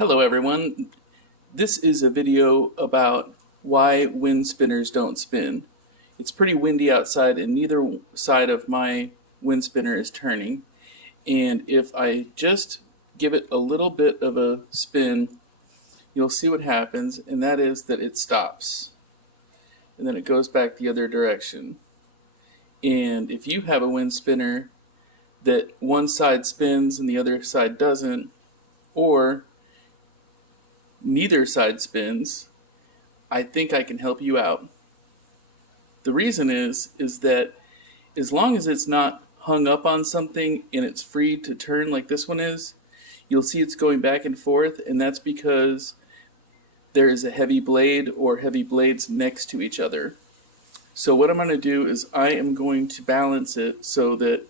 Hello everyone. This is a video about why wind spinners don't spin. It's pretty windy outside and neither side of my wind spinner is turning. And if I just give it a little bit of a spin, you'll see what happens, and that is that it stops. And then it goes back the other direction. And if you have a wind spinner that one side spins and the other side doesn't, or neither side spins, I think I can help you out. The reason is that as long as it's not hung up on something and it's free to turn like this one is, you'll see it's going back and forth, and that's because there is a heavy blade or heavy blades next to each other. So what I'm going to do is I am going to balance it so that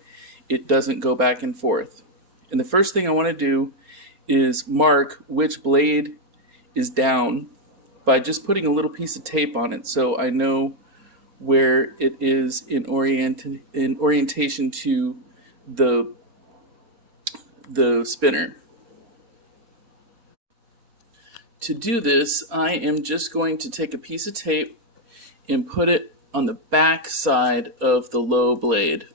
it doesn't go back and forth. And the first thing I want to do is mark which blade is down by just putting a little piece of tape on it so I know where it is in orientation to the spinner. To do this, I am just going to take a piece of tape and put it on the back side of the low blade,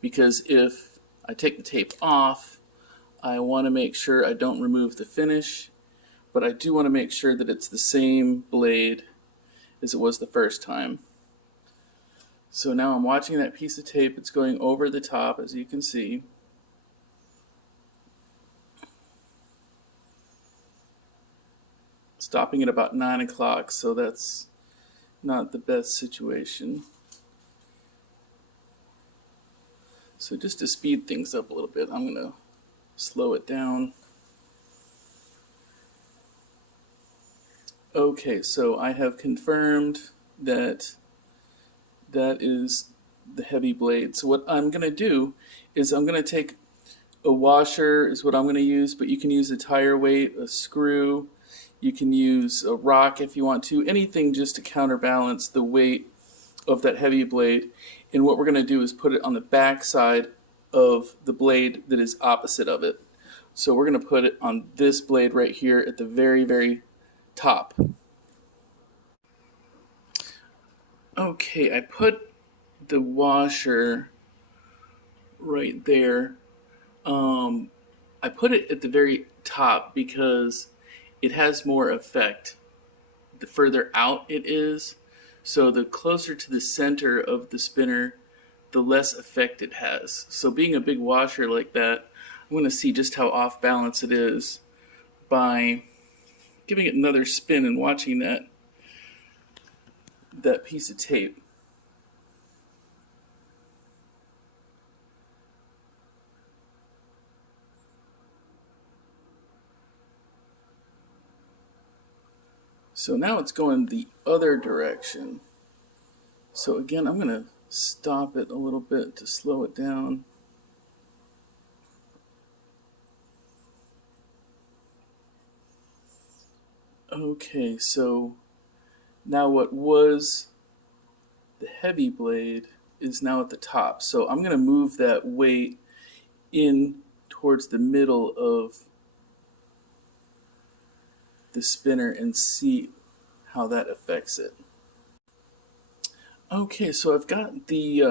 because if I take the tape off, I want to make sure I don't remove the finish, but I do want to make sure that it's the same blade as it was the first time. So now I'm watching that piece of tape. It's going over the top, as you can see. Stopping at about 9 o'clock, so that's not the best situation. So just to speed things up a little bit, I'm going to slow it down. Okay, so I have confirmed that that is the heavy blade. So what I'm going to do is I'm going to take a washer is what I'm going to use, but you can use a tire weight, a screw, you can use a rock if you want to, anything just to counterbalance the weight of that heavy blade. And what we're going to do is put it on the back side of the blade that is opposite of it. So we're going to put it on this blade right here at the very top. Okay, I put the washer right there. I put it at the very top because it has more effect the further out it is. So the closer to the center of the spinner, the less effect it has. So being a big washer like that, I'm going to see just how off balance it is by giving it another spin and watching that piece of tape. So now it's going the other direction. So again, I'm going to stop it a little bit to slow it down. Okay, so now what was the heavy blade is now at the top. So I'm going to move that weight in towards the middle of the spinner and see how that affects it. Okay, so I've got the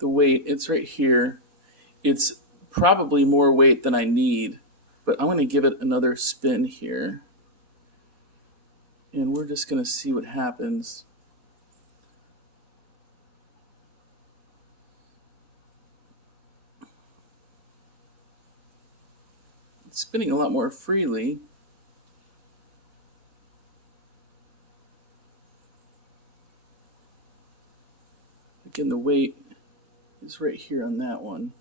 weight. It's right here. It's probably more weight than I need, but I'm going to give it another spin here. And we're just going to see what happens. It's spinning a lot more freely. Again, the weight is right here on that one.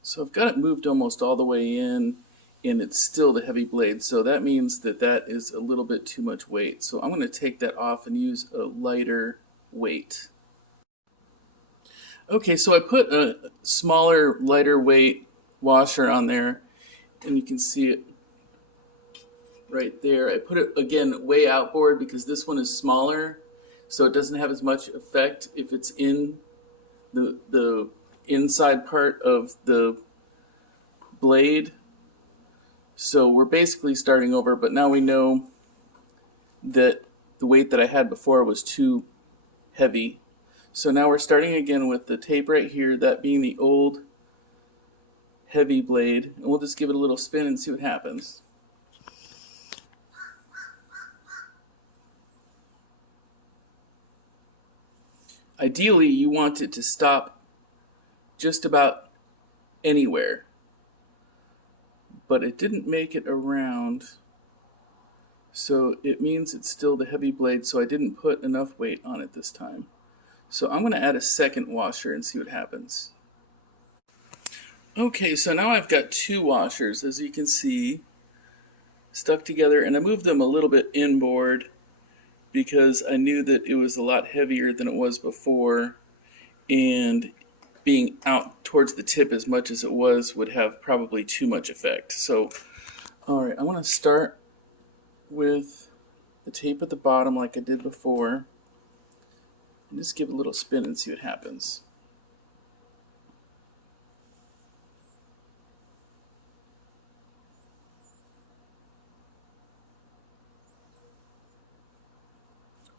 So I've got it moved almost all the way in, and it's still the heavy blade. So that means that that is a little bit too much weight. So I'm going to take that off and use a lighter weight. Okay, so I put a smaller, lighter weight washer on there, and you can see it right there. I put it again way outboard because this one is smaller. so it doesn't have as much effect if it's in the inside part of the blade. So we're basically starting over, but now we know that the weight that I had before was too heavy. So now we're starting again with the tape right here, that being the old heavy blade, and we'll just give it a little spin and see what happens. Ideally, you want it to stop just about anywhere, but it didn't make it around, so it means it's still the heavy blade, so I didn't put enough weight on it this time. So I'm going to add a second washer and see what happens. Okay, so now I've got two washers, as you can see, stuck together, and I moved them a little bit inboard because I knew that it was a lot heavier than it was before, and being out towards the tip as much as it was would have probably too much effect. So, alright, I want to start with the tape at the bottom like I did before, and just give it a little spin and see what happens.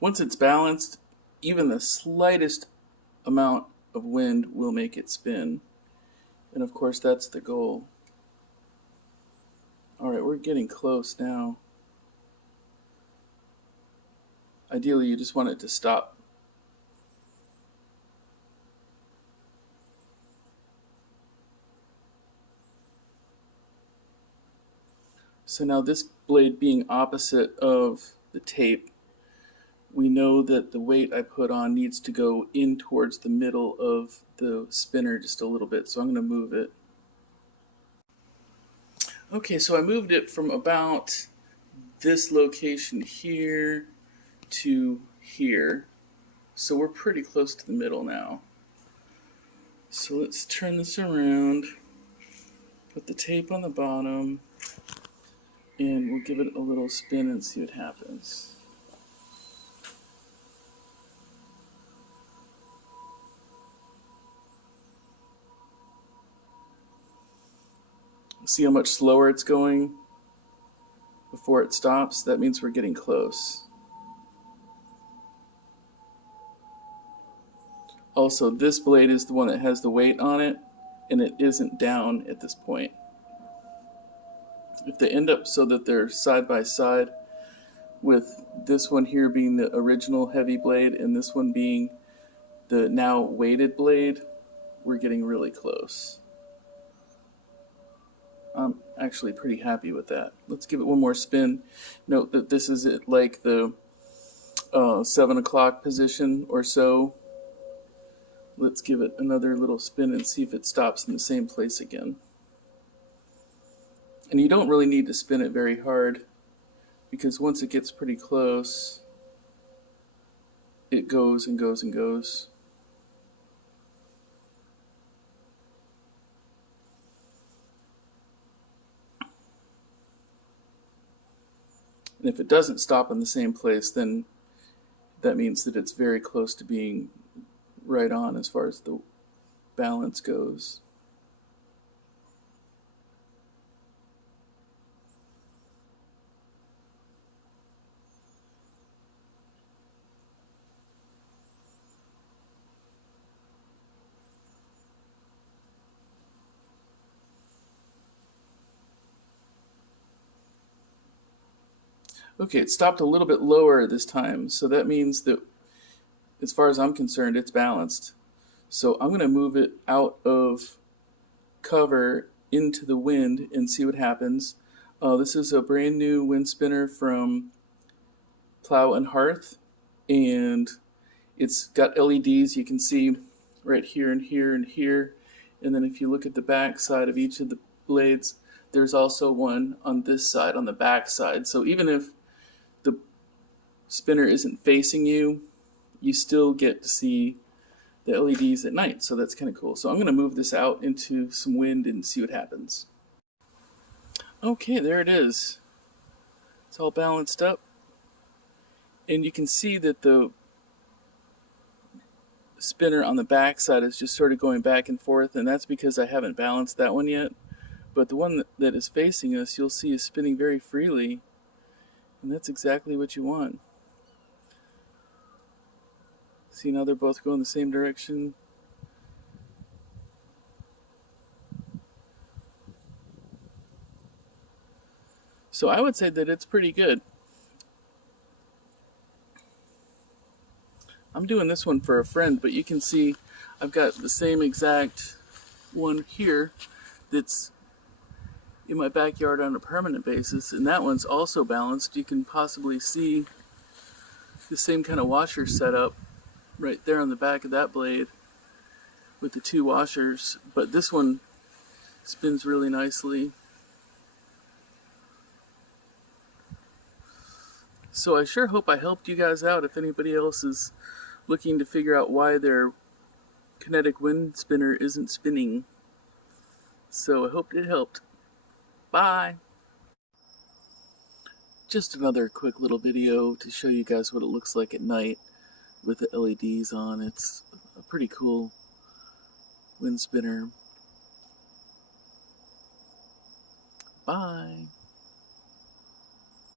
Once it's balanced, even the slightest amount of wind will make it spin. And of course, that's the goal. Alright, we're getting close now. Ideally, you just want it to stop. So now this blade being opposite of the tape, we know that the weight I put on needs to go in towards the middle of the spinner just a little bit, so I'm going to move it. Okay, so I moved it from about this location here to here, so we're pretty close to the middle now. So let's turn this around, put the tape on the bottom, and we'll give it a little spin and see what happens. See how much slower it's going before it stops? That means we're getting close. Also, this blade is the one that has the weight on it, and it isn't down at this point. If they end up so that they're side by side, with this one here being the original heavy blade and this one being the now weighted blade, we're getting really close. I'm actually pretty happy with that. Let's give it one more spin. Note that this is at like the 7 o'clock position or so. Let's give it another little spin and see if it stops in the same place again. And you don't really need to spin it very hard, because once it gets pretty close, it goes and goes and goes. And if it doesn't stop in the same place, then that means that it's very close to being right on as far as the balance goes. Okay, it stopped a little bit lower this time, so that means that as far as I'm concerned, it's balanced. So I'm going to move it out of cover into the wind and see what happens. This is a brand new wind spinner from Plow and Hearth, and it's got LEDs you can see right here and here and here. And then if you look at the back side of each of the blades, there's also one on this side, on the back side. So even if the spinner isn't facing you, you still get to see the LEDs at night, so that's kind of cool. So I'm going to move this out into some wind and see what happens. Okay, there it is. It's all balanced up. And you can see that the spinner on the back side is just sort of going back and forth, and that's because I haven't balanced that one yet. But the one that is facing us, you'll see, is spinning very freely, and that's exactly what you want. See, now they're both going the same direction. So I would say that it's pretty good. I'm doing this one for a friend, but you can see I've got the same exact one here that's in my backyard on a permanent basis, and that one's also balanced. You can possibly see the same kind of washer setup right there on the back of that blade with the two washers, but this one spins really nicely. So I sure hope I helped you guys out if anybody else is looking to figure out why their kinetic wind spinner isn't spinning. So I hope it helped. Bye! Just another quick little video to show you guys what it looks like at night with the LEDs on. It's a pretty cool wind spinner. Bye!